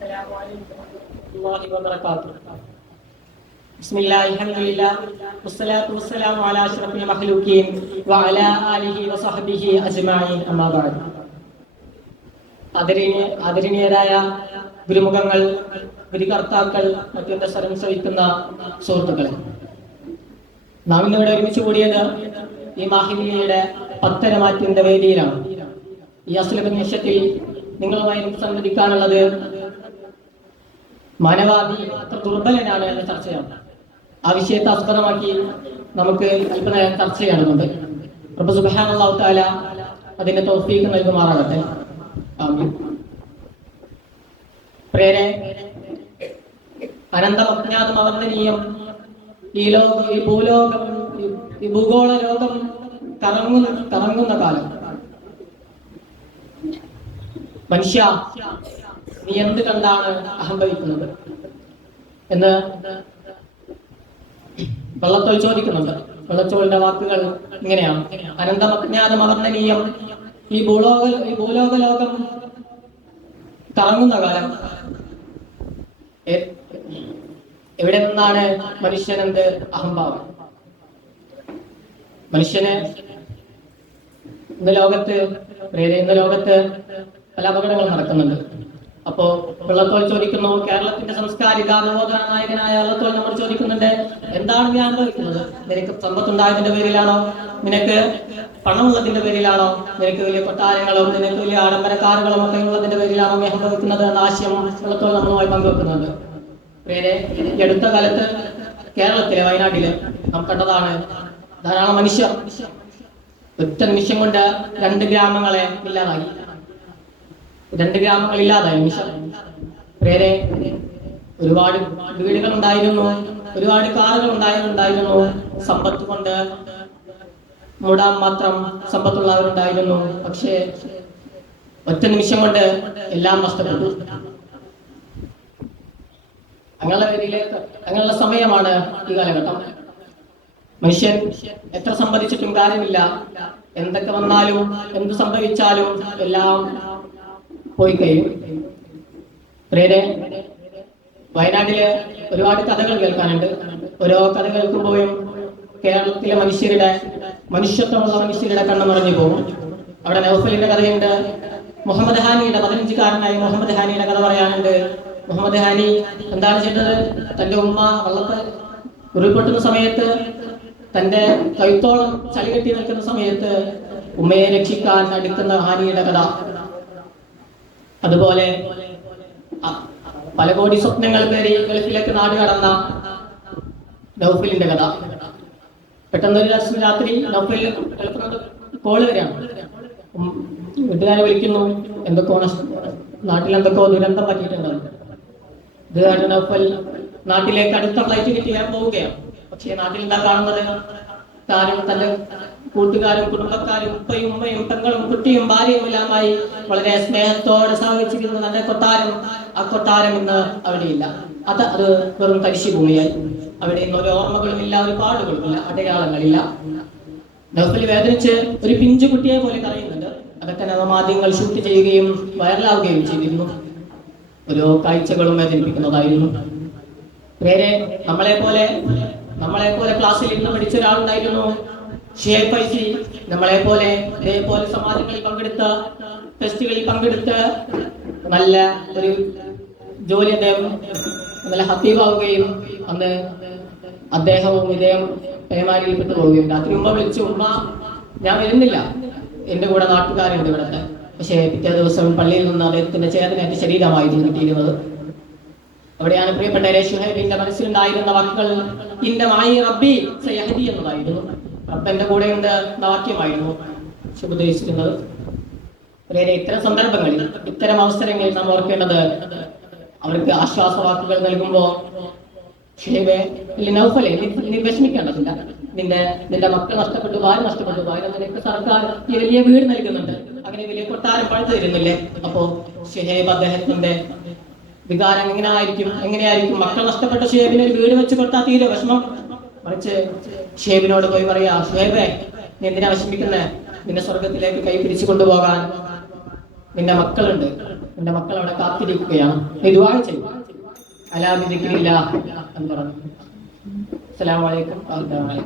السلام عليكم ورحمة الله وبركاته. بسم الله الحمد لله والصلاة والسلام على أشرف المخلوقين وعلى آله وصحبه أجمعين أما بعد. ആദരണീയരായ ഗുരുമുഖങ്ങൾ, ഗുരുകർത്താക്കൾ, അത്യന്ത സ്വരം ശ്രവിക്കുന്ന സുഹൃത്തുക്കളെ, നാം ഇന്നിവിടെ ഒരുമിച്ച് കൂടിയത് ഈ മാഹിമിയുടെ പത്തരമാറ്റിന്റെ വേദിയിലാണ്. ഈ അസ്ലബ് നിമിഷത്തിൽ നിങ്ങളുമായി സംവദിക്കാനുള്ളത് മാനവാദി എത്ര ദുർബലനാണ് എന്ന ചർച്ചയാണ്. ആ വിഷയത്തെ ആസ്പദമാക്കി നമുക്ക് അല്പനേരം ചർച്ച ചെയ്യണമെന്നുണ്ട്. റബ്ബ് സുബ്ഹാനഹു വ തആല അതിന്റെ തൗഫീഖ് നൽകുമാറാകട്ടെ. ആമീൻ. പ്രേരെ അനന്തം അജ്ഞാതം അവർണ്ണനീയം ഈ ഭൂലോകം, ഈ ഭൂഗോള ലോകം കറങ്ങുന്ന കാലം. മനുഷ്യ, നീ എന്ത് കണ്ടാണ് അഹംഭവിക്കുന്നത് എന്ന് വെള്ളത്തോൾ ചോദിക്കുന്നുണ്ട്. വെള്ളത്തോളിന്റെ വാക്കുകൾ ഇങ്ങനെയാണ്: അനന്തം അജ്ഞാതം അവർണ്ണനീയം ഈ ഭൂലോക ലോകം കറങ്ങുന്ന കാലം. എവിടെ നിന്നാണ് മനുഷ്യനെന്ത് അഹംഭാവം? മനുഷ്യന് ഇന്ന് ലോകത്ത് പല അപകടങ്ങളും നടക്കുന്നുണ്ട്. അപ്പോ വെള്ളത്തോൾ ചോദിക്കുന്നു, കേരളത്തിന്റെ സംസ്കാരിക നവോത്ഥാന നായകനായ വെള്ളത്തോൾ നമ്മൾ ചോദിക്കുന്നുണ്ട്, എന്താണ് നീ അനുഭവിക്കുന്നത്? നിനക്ക് സമ്പത്തുണ്ടായതിന്റെ പേരിലാണോ? നിനക്ക് പണമുള്ളതിന്റെ പേരിലാണോ? നിനക്ക് വലിയ കൊട്ടാരങ്ങളും നിനക്ക് വലിയ ആഡംബര കാറുകളും ഒക്കെ ഉള്ളതിന്റെ പേരിലാണോ നീ അനുഭവിക്കുന്നത് എന്ന ആശയം വെള്ളത്തോൾ നമ്മളുമായി പങ്കുവെക്കുന്നുണ്ട്. പേരെ ഈ അടുത്ത കാലത്ത് കേരളത്തിലെ വയനാട്ടില് നാം കണ്ടതാണ്, ധാരാളം മനുഷ്യർ ഒറ്റ നിമിഷം കൊണ്ട് 2 ഗ്രാമങ്ങളെ ഇല്ലാതായി. 2 ഗ്രാമങ്ങൾ ഇല്ലാതായി നിമിഷം. പേരെ ഒരുപാട് വീടുകൾ ഉണ്ടായിരുന്നു, ഒരുപാട് കാറുകൾ ഉണ്ടായിരുന്നു, സമ്പത്ത് കൊണ്ട് മൂടാൻ മാത്രം സമ്പത്തുള്ളവരുണ്ടായിരുന്നു. പക്ഷേ ഒറ്റ നിമിഷം കൊണ്ട് എല്ലാം നഷ്ടപ്പെട്ടു. അങ്ങനെയുള്ള സമയമാണ് ഈ കാലഘട്ടം. മനുഷ്യൻ എത്ര സമ്പാദിച്ചിട്ടും കാര്യമില്ല. എന്തൊക്കെ വന്നാലും എന്ത് സംഭവിച്ചാലും എല്ലാം പോയി കഴിയും. പ്രേരെ വയനാട്ടില് ഒരുപാട് കഥകൾ കേൾക്കാനുണ്ട്. ഓരോ കഥ കേൾക്കുമ്പോഴും കേരളത്തിലെ മനുഷ്യത്വമുള്ള മനുഷ്യരുടെ കണ്ണ് മറിഞ്ഞു പോകും. അവിടെ നൗഫലിന്റെ കഥയുണ്ട്. മുഹമ്മദ് ഹാനിയുടെ 15-കാരനായ മുഹമ്മദ് ഹാനിയുടെ കഥ പറയാനുണ്ട്. മുഹമ്മദ് ഹാനി എന്താണ് ചെയ്തത്? തന്റെ ഉമ്മ ഉരുൾപൊട്ടുന്ന സമയത്ത്, തന്റെ കൈത്തോളം ചളി കെട്ടി നിൽക്കുന്ന സമയത്ത് ഉമ്മയെ രക്ഷിക്കാൻ അടുക്കുന്ന ഹാനിയുടെ കഥ. അതുപോലെ പല കോടി സ്വപ്നങ്ങൾ പേരി ഗൾഫിലേക്ക് നാട് കടന്ന നൗഫലിന്റെ കഥ. പെട്ടെന്ന് ഒരു രാത്രി നൗഫൽ കോള് വരികയാണ്. വീട്ടുകാരെ വിളിക്കുന്നു, നാട്ടിൽ എന്തൊക്കെയോ ദുരന്തം പറ്റിയിട്ടുണ്ടാവും. ഇത് കാരണം നൗഫൽ നാട്ടിലേക്ക് അടുത്ത ഫ്ലൈറ്റ് കിട്ടിയാൽ പോവുകയാണ്. പക്ഷേ നാട്ടിൽ എന്താ കാണുന്നത്? തന്റെ കൂട്ടുകാരും കുടുംബക്കാരും ഉപ്പയും ഉമ്മയും പെങ്ങളും കുട്ടിയും ഭാര്യയും എല്ലാമായി വളരെ സ്നേഹത്തോടെ സഹകരിച്ചിരുന്ന തന്റെ കൊട്ടാരം, ആ കൊട്ടാരം ഇന്ന് അവിടെയില്ല. അത് വെറും തരിശു ഭൂമിയായി. അവിടെ ഇന്ന് ഒരു ഓർമ്മകളുമില്ല, ഒരു പാടുകളുമില്ല, അടയാളങ്ങളില്ല. നൗഫൽ വേദനിച്ച് ഒരു പിഞ്ചു കുട്ടിയെ പോലെ കരയുന്നുണ്ട്. അതൊക്കെ നവമാധ്യമങ്ങൾ ഷൂട്ട് ചെയ്യുകയും വൈറലാവുകയും ചെയ്തിരുന്നു. ഓരോ കാഴ്ചകളും വേദനിപ്പിക്കുന്നതായിരുന്നു. വേറെ നമ്മളെ പോലെ ക്ലാസ്സിൽ ഇരുന്ന് പഠിച്ച ഒരാളുണ്ടായിരുന്നു, ഷേഖ് ഫൈസി. നമ്മളെ പോലെ ഇതേപോലെ സമാജങ്ങളിൽ പങ്കെടുത്ത്, ഫെസ്റ്റുകളിൽ പങ്കെടുത്ത് നല്ല ഒരു ജോലി അദ്ദേഹം നല്ല ഹത്തീവാവുകയും അന്ന് അദ്ദേഹവും ഇദ്ദേഹം പേമാരിയിൽപ്പെട്ടു പോവുകയും രാത്രി ഉമ്മ വിളിച്ചു, ഉമ്മ ഞാൻ വരുന്നില്ല, എന്റെ കൂടെ നാട്ടുകാരുണ്ട് ഇവിടത്തെ. പക്ഷേ പിറ്റേ ദിവസം പള്ളിയിൽ നിന്ന് അദ്ദേഹത്തിന്റെ ചേതനേറ്റ ശരീരമായിരുന്നു കിട്ടിയിരുന്നത്. അവിടെയാണ് പ്രിയപ്പെട്ട ഷുഹൈബിന്റെ മനസ്സിലുണ്ടായിരുന്ന വാക്കുകൾ ഇന്നമായി റബ്ബി സയഹദി എന്നതായിരുന്നു. റബ്ബന്റെ കൂടെയുണ്ട് എന്ന വാക്യമായിരുന്നു ഉപദേശിച്ചിരുന്നത്. ഇത്തരം സന്ദർഭങ്ങളിൽ, ഇത്തരം അവസരങ്ങളിൽ നാം ഓർക്കേണ്ടത്, അവർക്ക് ആശ്വാസവാക്കുകൾ നൽകുമ്പോ ഷുഹൈബേ, നൗഫലെ, നീ വിഷമിക്കേണ്ടതില്ല. നിന്റെ മക്കൾ നഷ്ടപ്പെട്ടു, ഭാര്യ നഷ്ടപ്പെട്ടു, നിനക്ക് സർക്കാർ ഈ വലിയ വീട് നൽകുന്നുണ്ട്, അങ്ങനെ വലിയ കൊട്ടാരം പഴുത്തു തരുന്നില്ലേ? അപ്പോ ഷുഹൈബ് അദ്ദേഹത്തിന്റെ വികാരം എങ്ങനെയായിരിക്കും? മക്കൾ നഷ്ടപ്പെട്ട ഷുഹൈബിന് ഒരു വീട് വെച്ച് കൊടുത്താൽ തീരെ വിഷമം. മറിച്ച് ഷുഹൈബിനോട് പോയി പറയാ, ഷുഹൈബേ, നീ എന്തിനാ വിഷമിക്കുന്നത്? നിന്നെ സ്വർഗത്തിലേക്ക് കൈ പിടിച്ചു കൊണ്ടുപോകാൻ നിന്റെ മക്കളുണ്ട്, നിന്റെ മക്കൾ അവിടെ കാത്തിരിക്കുകയാണ്, നീ ദുആ ചെയ്യും. അലാ ബിദിക്രില്ലാഹ് എന്ന് പറഞ്ഞു. അസ്സലാമു അലൈക്കും വറഹ്മത്തുള്ളാഹി.